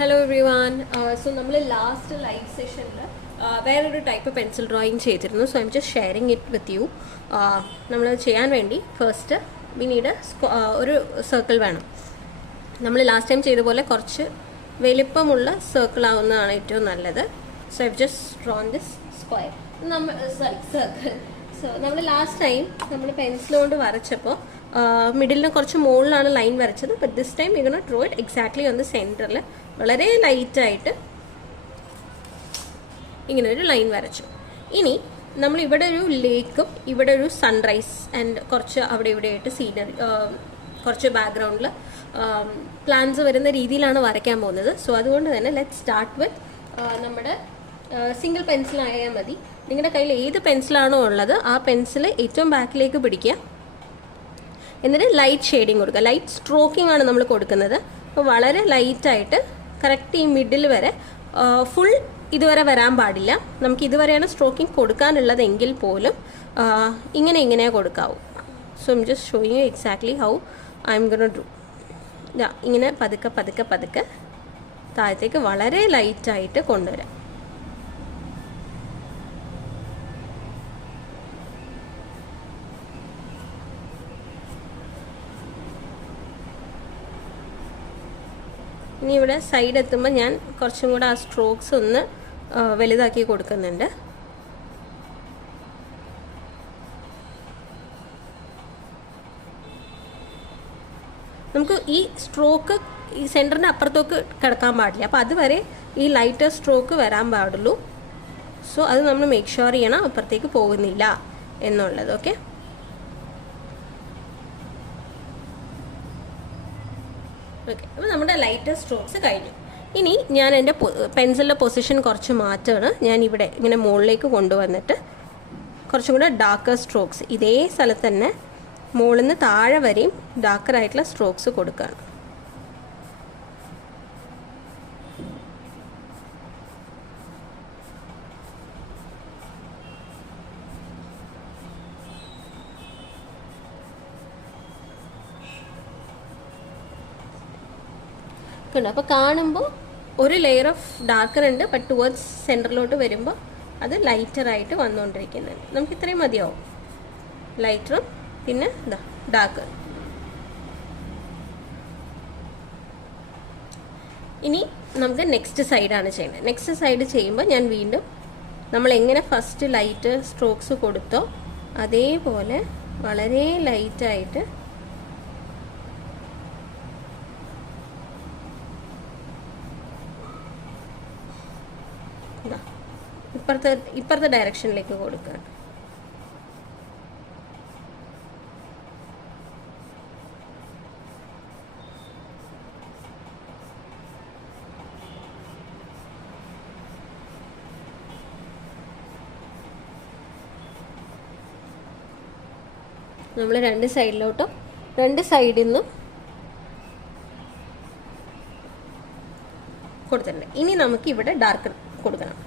Hello everyone. So നമ്മൾ last live സെഷനിൽ വേറൊരു ടൈപ്പ് പെൻസിൽ ഡ്രോയിങ് ചെയ്തിരുന്നു. So I'm just sharing it with you. നമ്മൾ ചെയ്യാൻ വേണ്ടി ഫസ്റ്റ് വി നീഡ് ഒരു സർക്കിൾ വേണം. നമ്മൾ ലാസ്റ്റ് ടൈം ചെയ്ത പോലെ കുറച്ച് വലിപ്പമുള്ള സർക്കിൾ ആവുന്നതാണ് ഏറ്റവും നല്ലത്. So I just drawn this square circle. So നമ്മൾ ലാസ്റ്റ് ടൈം നമ്മൾ പെൻസിൽ കൊണ്ട് വരച്ചപ്പോൾ മിഡിലിന് കുറച്ച് മുകളിലാണ് ലൈൻ വരച്ചത്. But this time you gonna draw it exactly on the സെൻറ്ററിൽ വളരെ ലൈറ്റായിട്ട് ഇങ്ങനെ ഒരു ലൈൻ വരച്ചു. ഇനി നമ്മൾ ഇവിടെ ഒരു ലേക്കും ഇവിടെ ഒരു സൺറൈസ് ആൻഡ് കുറച്ച് അവിടെ ഇവിടെ ആയിട്ട് സീനറി കുറച്ച് ബാക്ക്ഗ്രൗണ്ടിൽ പ്ലാന്റ്സ് വരുന്ന രീതിയിലാണ് വരയ്ക്കാൻ പോകുന്നത്. സോ അതുകൊണ്ട് തന്നെ ലെറ്റ് സ്റ്റാർട്ട് വിത്ത് നമ്മുടെ സിംഗിൾ പെൻസിലായാൽ മതി. നിങ്ങളുടെ കയ്യിൽ ഏത് പെൻസിലാണോ ഉള്ളത് ആ പെൻസിൽ ഏറ്റവും ബാക്കിലേക്ക് പിടിക്കുക. എന്നിട്ട് ലൈറ്റ് ഷെയ്ഡിങ് കൊടുക്കുക. ലൈറ്റ് സ്ട്രോക്കിംഗ് ആണ് നമ്മൾ കൊടുക്കുന്നത്. അപ്പോൾ വളരെ ലൈറ്റായിട്ട് കറക്റ്റ് ഈ മിഡിൽ വരെ, ഫുൾ ഇതുവരെ വരാൻ പാടില്ല. നമുക്ക് ഇതുവരെയാണ് സ്ട്രോക്കിംഗ് കൊടുക്കാനുള്ളതെങ്കിൽ പോലും ഇങ്ങനെ കൊടുക്കാവൂ. So I'm just showing you exactly how I'm gonna do. ഇങ്ങനെ പതുക്കെ താഴത്തേക്ക് വളരെ ലൈറ്റായിട്ട് കൊണ്ടുവരാം. ഇനി ഇവിടെ സൈഡ് എത്തുമ്പോൾ ഞാൻ കുറച്ചും കൂടെ ആ സ്ട്രോക്സ് ഒന്ന് വലുതാക്കി കൊടുക്കുന്നുണ്ട്. നമുക്ക് ഈ സ്ട്രോക്ക് ഈ സെൻറ്ററിൻ്റെ അപ്പുറത്തേക്ക് കിടക്കാൻ പാടില്ല. അപ്പോൾ അതുവരെ ഈ ലൈറ്റർ സ്ട്രോക്ക് വരാൻ പാടുള്ളൂ. സോ അത് നമ്മൾ മേക്ക് ഷുവർ ചെയ്യണം അപ്പുറത്തേക്ക് പോകുന്നില്ല എന്നുള്ളത്. Okay, okay. അപ്പോൾ നമ്മുടെ ലൈറ്റർ സ്ട്രോക്സ് കഴിഞ്ഞു. ഇനി ഞാൻ എൻ്റെ പെൻസിലിൻ്റെ പൊസിഷൻ കുറച്ച് മാറ്റാണ്. ഞാൻ ഇവിടെ ഇങ്ങനെ മുകളിലേക്ക് കൊണ്ടുവന്നിട്ട് കുറച്ചും കൂടെ ഡാർക്കർ സ്ട്രോക്സ് ഇതേ സ്ഥലത്ത് തന്നെ മുകളിൽ നിന്ന് താഴെ വരെയും ഡാർക്കറായിട്ടുള്ള സ്ട്രോക്സ് കൊടുക്കുകയാണ്. അപ്പോൾ കാണുമ്പോൾ ഒരു ലെയർ ഓഫ് ഡാർക്കർ ഉണ്ട്, ബട്ട് ടുവേർഡ്സ് സെൻറ്ററിലോട്ട് വരുമ്പോൾ അത് ലൈറ്ററായിട്ട് വന്നുകൊണ്ടിരിക്കുന്നുണ്ട്. നമുക്ക് ഇത്രയും മതിയാവും. ലൈറ്ററും പിന്നെ ഡാർക്കർ. ഇനി നമുക്ക് നെക്സ്റ്റ് സൈഡാണ് ചെയ്യുന്നത്. നെക്സ്റ്റ് സൈഡ് ചെയ്യുമ്പോൾ ഞാൻ വീണ്ടും നമ്മൾ എങ്ങനെ ഫസ്റ്റ് ലൈറ്റ് സ്ട്രോക്സ് കൊടുത്തോ അതേപോലെ വളരെ ലൈറ്റായിട്ട് ഇപ്പുറത്തെ ഡയറക്ഷനിലേക്ക് കൊടുക്കുകയാണ്. നമ്മൾ രണ്ട് സൈഡിൽ നിന്നും കൊടുത്തിട്ടുണ്ട്. ഇനി നമുക്ക് ഇവിടെ ഡാർക്കർ കൊടുക്കണം.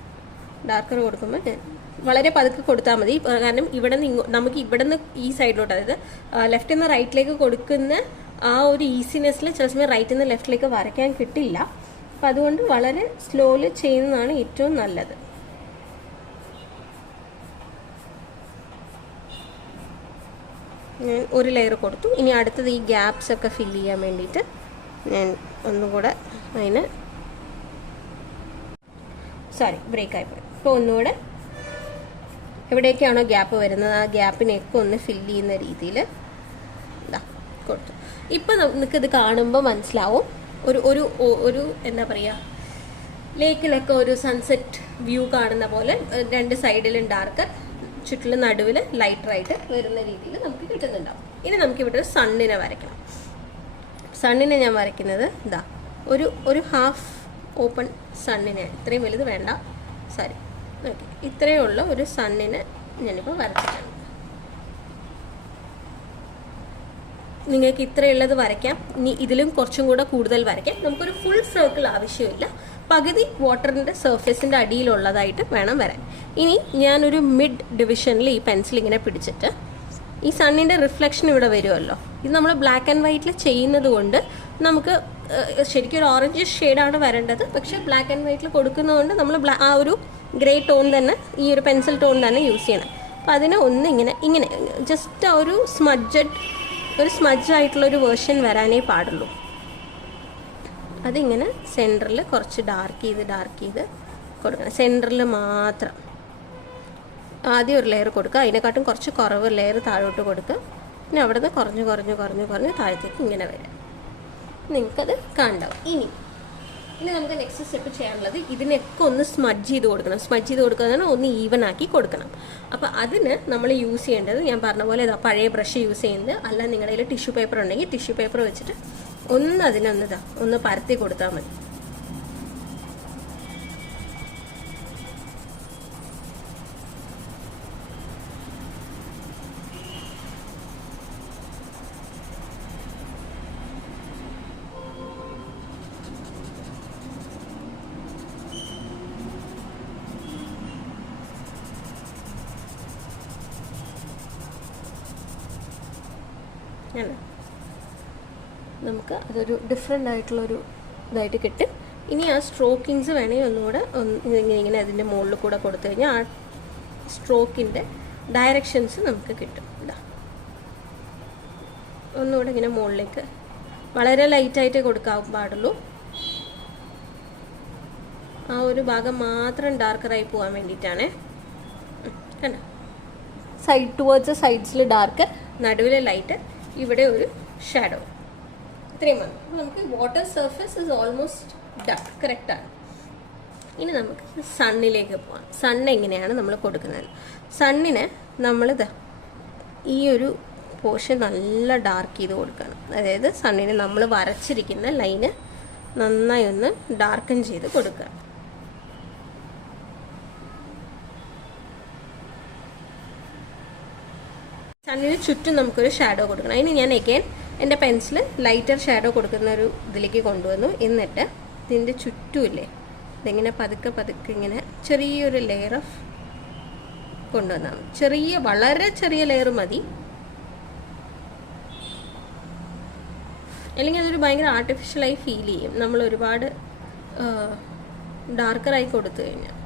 ഡാർക്കർ കൊടുക്കുമ്പോൾ വളരെ പതുക്കെ കൊടുത്താൽ മതി. കാരണം നമുക്ക് ഇവിടെ നിന്ന് ഈ സൈഡിലോട്ട്, അതായത് ലെഫ്റ്റിൽ നിന്ന് റൈറ്റിലേക്ക് കൊടുക്കുന്ന ആ ഒരു ഈസിനെസ്സിൽ ചില സമയം റൈറ്റിൽ നിന്ന് ലെഫ്റ്റിലേക്ക് വരയ്ക്കാൻ കിട്ടില്ല. അപ്പം അതുകൊണ്ട് വളരെ സ്ലോലി ചെയ്യുന്നതാണ് ഏറ്റവും നല്ലത്. ഞാൻ ഒരു ലെയർ കൊടുത്തു. ഇനി അടുത്തത് ഈ ഗ്യാപ്സ് ഒക്കെ ഫില്ല് ചെയ്യാൻ വേണ്ടിയിട്ട് ഞാൻ ഒന്നുകൂടെ അതിന് ബ്രേക്ക് ആയിപ്പോയി. ഇപ്പോൾ ഒന്നുകൂടെ എവിടെയൊക്കെയാണോ ഗ്യാപ്പ് വരുന്നത് ആ ഗ്യാപ്പിനെയൊക്കെ ഒന്ന് ഫില്ല് ചെയ്യുന്ന രീതിയിൽ കൊടുത്തു. ഇപ്പം നമുക്കിത് കാണുമ്പോൾ മനസ്സിലാവും ഒരു എന്താ പറയുക, ലേക്കിലൊക്കെ ഒരു സൺസെറ്റ് വ്യൂ കാണുന്ന പോലെ രണ്ട് സൈഡിലും ഡാർക്ക്, ചുറ്റിലും നടുവിൽ ലൈറ്ററായിട്ട് വരുന്ന രീതിയിൽ നമുക്ക് കിട്ടുന്നുണ്ടാവും. ഇനി നമുക്കിവിടെ ഒരു സണ്ണിനെ വരയ്ക്കണം. സണ്ണിനെ ഞാൻ വരയ്ക്കുന്നത് ഒരു ഹാഫ് ഓപ്പൺ സണ്ണിനെ, ഇത്രയും വലുത് വേണ്ട, ഓക്കെ, ഇത്രയുള്ള ഒരു സണ്ണിനെ ഞാനിപ്പോൾ വരച്ചിട്ടുണ്ട്. നിങ്ങൾക്ക് ഇത്രയുള്ളത് വരയ്ക്കാം. ഇനി ഇതിലും കുറച്ചും കൂടെ കൂടുതൽ വരയ്ക്കാം. നമുക്കൊരു ഫുൾ സർക്കിൾ ആവശ്യമില്ല. പകുതി വാട്ടറിൻ്റെ സർഫേസിൻ്റെ അടിയിലുള്ളതായിട്ട് വേണം വരാൻ. ഇനി ഞാനൊരു മിഡ് ഡിവിഷനിൽ ഈ പെൻസിൽ ഇങ്ങനെ പിടിച്ചിട്ട് ഈ സണ്ണിൻ്റെ റിഫ്ലക്ഷൻ ഇവിടെ വരുമല്ലോ. ഇത് നമ്മൾ ബ്ലാക്ക് ആൻഡ് വൈറ്റിൽ ചെയ്യുന്നത് കൊണ്ട് നമുക്ക് ശരിക്കും ഒരു ഓറഞ്ച് ഷെയ്ഡാണ് വരേണ്ടത്, പക്ഷേ ബ്ലാക്ക് ആൻഡ് വൈറ്റിൽ കൊടുക്കുന്നതുകൊണ്ട് നമ്മൾ ആ ഒരു ഗ്രേ ടോൺ തന്നെ, ഈ ഒരു പെൻസിൽ ടോൺ തന്നെ യൂസ് ചെയ്യണം. അപ്പോൾ അതിനെ ഒന്ന് ഇങ്ങനെ ജസ്റ്റ് ആ ഒരു സ്മഡ്ജായിട്ടുള്ളൊരു വേർഷൻ വരാനേ പാടുള്ളൂ. അതിങ്ങനെ സെൻറ്ററിൽ കുറച്ച് ഡാർക്ക് ചെയ്ത് കൊടുക്കണം. സെൻറ്ററിൽ മാത്രം ആദ്യം ഒരു ലെയർ കൊടുക്കുക, അതിനെക്കാട്ടും കുറച്ച് കുറവ് ലെയർ താഴോട്ട് കൊടുക്കുക. പിന്നെ അവിടെ നിന്ന് കുറഞ്ഞ് താഴത്തേക്ക് ഇങ്ങനെ വരാം. നിങ്ങൾക്കത് കാണണ്ടാവും. ഇനി നമുക്ക് നെക്സ്റ്റ് സ്റ്റെപ്പ് ചെയ്യാനുള്ളത് ഇതിനൊക്കെ ഒന്ന് സ്മഡ്ജ് ചെയ്ത് കൊടുക്കണം. സ്മഡ്ജ് ചെയ്ത് കൊടുക്കുക ഒന്ന് ഈവൻ ആക്കി കൊടുക്കണം. അപ്പോൾ അതിന് നമ്മൾ യൂസ് ചെയ്യേണ്ടത്, ഞാൻ പറഞ്ഞ പോലെ ഇതാ പഴയ ബ്രഷ് യൂസ് ചെയ്യുന്നത്, അല്ല നിങ്ങളുടെ കയ്യിൽ ടിഷ്യൂ പേപ്പർ ഉണ്ടെങ്കിൽ ടിഷ്യൂ പേപ്പർ വെച്ചിട്ട് ഒന്ന് പരത്തി കൊടുത്താൽ മതി. നമുക്ക് അതൊരു ഡിഫറെൻ്റ് ആയിട്ടുള്ളൊരു ഇതായിട്ട് കിട്ടും. ഇനി ആ സ്ട്രോക്കിങ്സ് വേണമെങ്കിൽ ഒന്നുകൂടെ ഇങ്ങനെ അതിൻ്റെ മുകളിൽ കൂടെ കൊടുത്തു കഴിഞ്ഞാൽ ആ സ്ട്രോക്കിൻ്റെ ഡയറക്ഷൻസ് നമുക്ക് കിട്ടും. ഇതാ ഒന്നുകൂടെ ഇങ്ങനെ മുകളിലേക്ക് വളരെ ലൈറ്റായിട്ടേ കൊടുക്കാൻ പാടുള്ളൂ. ആ ഒരു ഭാഗം മാത്രം ഡാർക്കറായി പോകാൻ വേണ്ടിയിട്ടാണ്. കണ്ടോ, ടുവേർഡ്സ് സൈഡ്സിൽ ഡാർക്ക്, നടുവിലെ ലൈറ്റ്, ഇവിടെ ഒരു ഷാഡോ. ഇത്രയും മതി. അപ്പോൾ നമുക്ക് water surface is almost done, കറക്റ്റാണ്. ഇനി നമുക്ക് സണ്ണിലേക്ക് പോകാം. സണ്ണ് എങ്ങനെയാണ് നമ്മൾ കൊടുക്കുന്നത്? സണ്ണിന് നമ്മളിത് ഈ ഒരു പോർഷൻ നല്ല ഡാർക്ക് ചെയ്ത് കൊടുക്കണം. അതായത് സണ്ണിന് നമ്മൾ വരച്ചിരിക്കുന്ന ലൈന് നന്നായി ഒന്ന് ഡാർക്കൻ ചെയ്ത് കൊടുക്കുക. സണ്ണിന് ചുറ്റും നമുക്കൊരു ഷാഡോ കൊടുക്കണം. അതിന് ഞാൻ എഗെയിൻ എൻ്റെ പെൻസിൽ ലൈറ്റർ ഷാഡോ കൊടുക്കുന്ന ഒരു ഇതിലേക്ക് കൊണ്ടുവന്നു. എന്നിട്ട് ഇതിൻ്റെ ചുറ്റുമില്ലേ, ഇതിങ്ങനെ പതുക്കെ ഇങ്ങനെ ചെറിയൊരു ലെയർ ഓഫ് കൊണ്ടുവന്നാൽ വളരെ ചെറിയ ലെയർ മതി. അല്ലെങ്കിൽ അതൊരു ഭയങ്കര ആർട്ടിഫിഷ്യലായി ഫീൽ ചെയ്യും നമ്മൾ ഒരുപാട് ഡാർക്കറായി കൊടുത്തു കഴിഞ്ഞാൽ.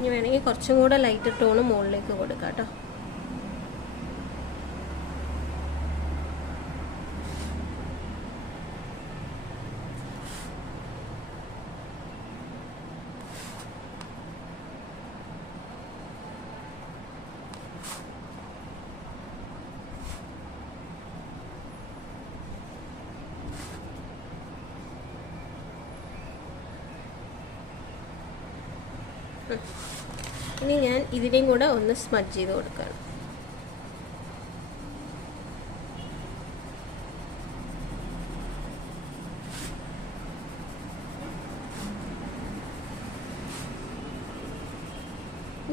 ഇനി വേണമെങ്കിൽ കുറച്ചും കൂടെ ലൈറ്റ് ടോണ് മുകളിലേക്ക് കൊടുക്കാം കേട്ടോ. ഇനി ഞാൻ ഇതിനെയും കൂടെ ഒന്ന് സ്മഡ്ജ് ചെയ്ത് കൊടുക്കുകയാണ്.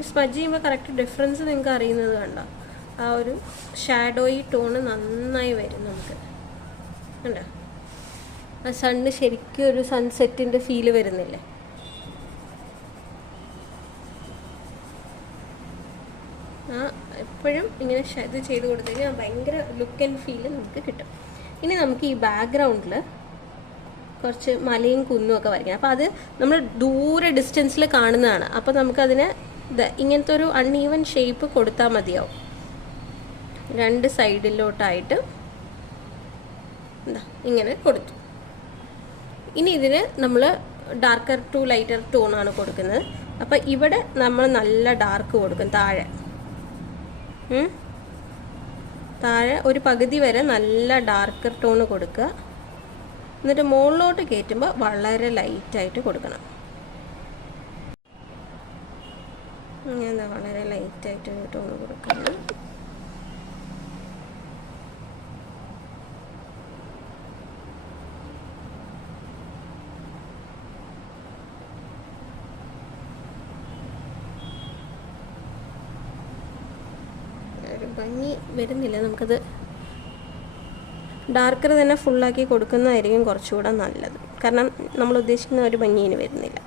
സ്മഡ്ജ് ചെയ്യുമ്പോൾ കറക്റ്റ് ഡിഫറൻസ് നിങ്ങൾക്ക് അറിയുന്നത് കണ്ടോ? ആ ഒരു ഷാഡോയി ടോണ് നന്നായി വരും നമുക്ക്. കണ്ടോ, ആ സണ്ണ് ശരിക്കും ഒരു സൺസെറ്റിൻ്റെ ഫീല് വരുന്നില്ലേ? എപ്പോഴും ഇങ്ങനെ ഇത് ചെയ്ത് കൊടുത്തു കഴിഞ്ഞാൽ ഭയങ്കര ലുക്ക് ആൻഡ് ഫീല് നമുക്ക് കിട്ടും. ഇനി നമുക്ക് ഈ ബാക്ക്ഗ്രൗണ്ടിൽ കുറച്ച് മലയും കുന്നും ഒക്കെ വരയ്ക്കണം. അപ്പോൾ അത് നമ്മൾ ദൂരെ ഡിസ്റ്റൻസിൽ കാണുന്നതാണ്. അപ്പോൾ നമുക്കതിന് ഇങ്ങനത്തെ ഒരു അൺഈവൻ ഷേപ്പ് കൊടുത്താൽ മതിയാവും. രണ്ട് സൈഡിലോട്ടായിട്ട് എന്താ ഇങ്ങനെ കൊടുത്തു. ഇനി ഇതിന് നമ്മൾ ഡാർക്കർ ടു ലൈറ്റർ ടോണാണ് കൊടുക്കുന്നത്. അപ്പോൾ ഇവിടെ നമ്മൾ നല്ല ഡാർക്ക് കൊടുക്കും. താഴെ ഒരു പകുതി വരെ നല്ല ഡാർക്കർ ടോണ് കൊടുക്കുക. എന്നിട്ട് മുകളിലോട്ട് കയറ്റുമ്പോൾ വളരെ ലൈറ്റായിട്ട് കൊടുക്കണം. ഞാൻ വളരെ ലൈറ്റായിട്ട് ടോണ് കൊടുക്കണം. ഭംഗി വരുന്നില്ല. നമുക്കത് ഡാർക്കർ തന്നെ ഫുള്ളാക്കി കൊടുക്കുന്നതായിരിക്കും കുറച്ചുകൂടെ നല്ലത്. കാരണം നമ്മൾ ഉദ്ദേശിക്കുന്ന ഒരു ഭംഗി ഇനി വരുന്നില്ല.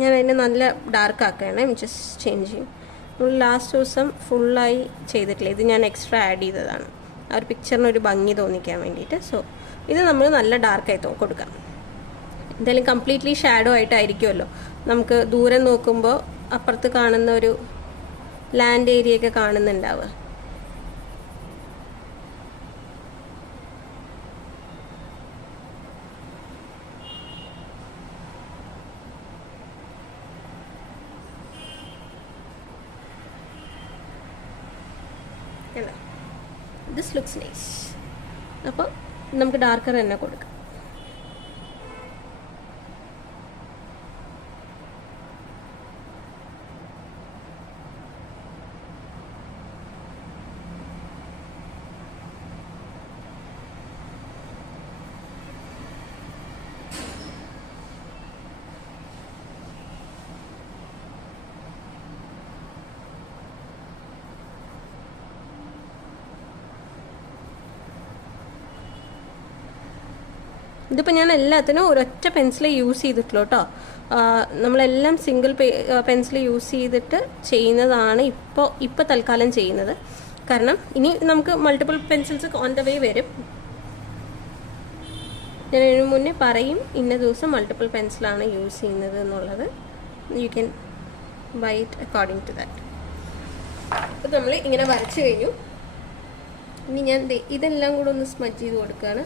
ഞാൻ അതിനെ നല്ല ഡാർക്ക് ആക്കുകയാണ്. Just changing. നമ്മൾ ലാസ്റ്റ് ദിവസം ഫുള്ളായി ചെയ്തിട്ടില്ല. ഇത് ഞാൻ എക്സ്ട്രാ ആഡ് ചെയ്തതാണ് ആ ഒരു പിക്ചറിന് ഒരു ഭംഗി തോന്നിക്കാൻ വേണ്ടിയിട്ട്. സോ ഇത് നമ്മൾ നല്ല ഡാർക്കായി കൊടുക്കാം. എന്തായാലും കംപ്ലീറ്റ്ലി ഷാഡോ ആയിട്ടായിരിക്കുമല്ലോ. നമുക്ക് ദൂരം നോക്കുമ്പോൾ അപ്പുറത്ത് കാണുന്ന ഒരു ലാൻഡ് ഏരിയയൊക്കെ കാണുന്നുണ്ടാവുക. This looks nice. അപ്പോൾ നമുക്ക് ഡാർക്കർ തന്നെ കൊടുക്കാം. ഇതിപ്പോൾ ഞാൻ എല്ലാത്തിനും ഒരൊറ്റ പെൻസിൽ യൂസ് ചെയ്തിട്ടുള്ളൂ കേട്ടോ. നമ്മളെല്ലാം സിംഗിൾ പെൻസിൽ യൂസ് ചെയ്തിട്ട് ചെയ്യുന്നതാണ് ഇപ്പോൾ തൽക്കാലം ചെയ്യുന്നത്. കാരണം ഇനി നമുക്ക് multiple pencils on the way വരും. ഞാൻ ഇതിനു മുന്നേ പറയും ഇന്ന ദിവസം മൾട്ടിപ്പിൾ പെൻസിലാണ് യൂസ് ചെയ്യുന്നത് എന്നുള്ളത്. You can buy it according to that. അപ്പോൾ നമ്മൾ ഇങ്ങനെ വരച്ച് കഴിഞ്ഞു. ഇനി ഞാൻ ഇതെല്ലാം കൂടെ ഒന്ന് സ്മജ് ചെയ്ത് കൊടുക്കുകയാണ്.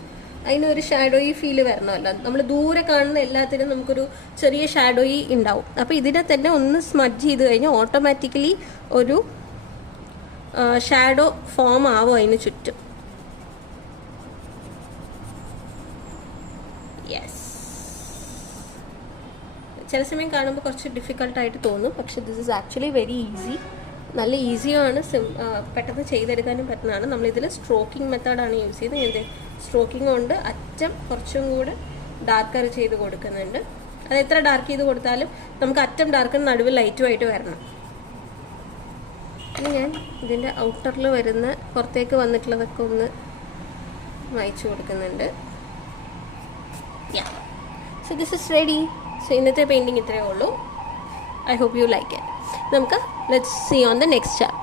അതിനൊരു ഷാഡോയി ഫീൽ വരണമല്ലോ. നമ്മൾ ദൂരെ കാണുന്ന എല്ലാത്തിനും നമുക്കൊരു ചെറിയ ഷാഡോയി ഉണ്ടാവും. അപ്പോൾ ഇതിനെ തന്നെ ഒന്ന് സ്മജ് ചെയ്ത് കഴിഞ്ഞാൽ ഓട്ടോമാറ്റിക്കലി ഒരു ഷാഡോ ഫോം ആവും അതിന് ചുറ്റും. യെസ്. ചില സമയം കാണുമ്പോൾ കുറച്ച് ഡിഫിക്കൽട്ടായിട്ട് തോന്നും. പക്ഷെ this is actually very easy. നല്ല ഈസിയാണ്. പെട്ടെന്ന് ചെയ്തെടുക്കാനും പറ്റുന്നതാണ്. നമ്മളിതിൽ സ്ട്രോക്കിംഗ് മെത്തേഡാണ് യൂസ് ചെയ്തത്. എന്ത് സ്ട്രോക്കിംഗ് കൊണ്ട് അറ്റം കുറച്ചും കൂടെ ഡാർക്കർ ചെയ്ത് കൊടുക്കുന്നുണ്ട്. അത് എത്ര ഡാർക്ക് ചെയ്ത് കൊടുത്താലും നമുക്ക് അറ്റം ഡാർക്കർ നടുവിൽ ലൈറ്റുമായിട്ട് വരണം. ഇനി ഞാൻ ഇതിൻ്റെ ഔട്ടറിൽ വരുന്ന പുറത്തേക്ക് വന്നിട്ടുള്ളതൊക്കെ ഒന്ന് മായ്ച്ചു കൊടുക്കുന്നുണ്ട്. So this is ready. So ഇന്നത്തെ പെയിൻറ്റിങ് ഇത്രയേ ഉള്ളൂ. I hope you like it. നമുക്ക് let's see on the next chapter.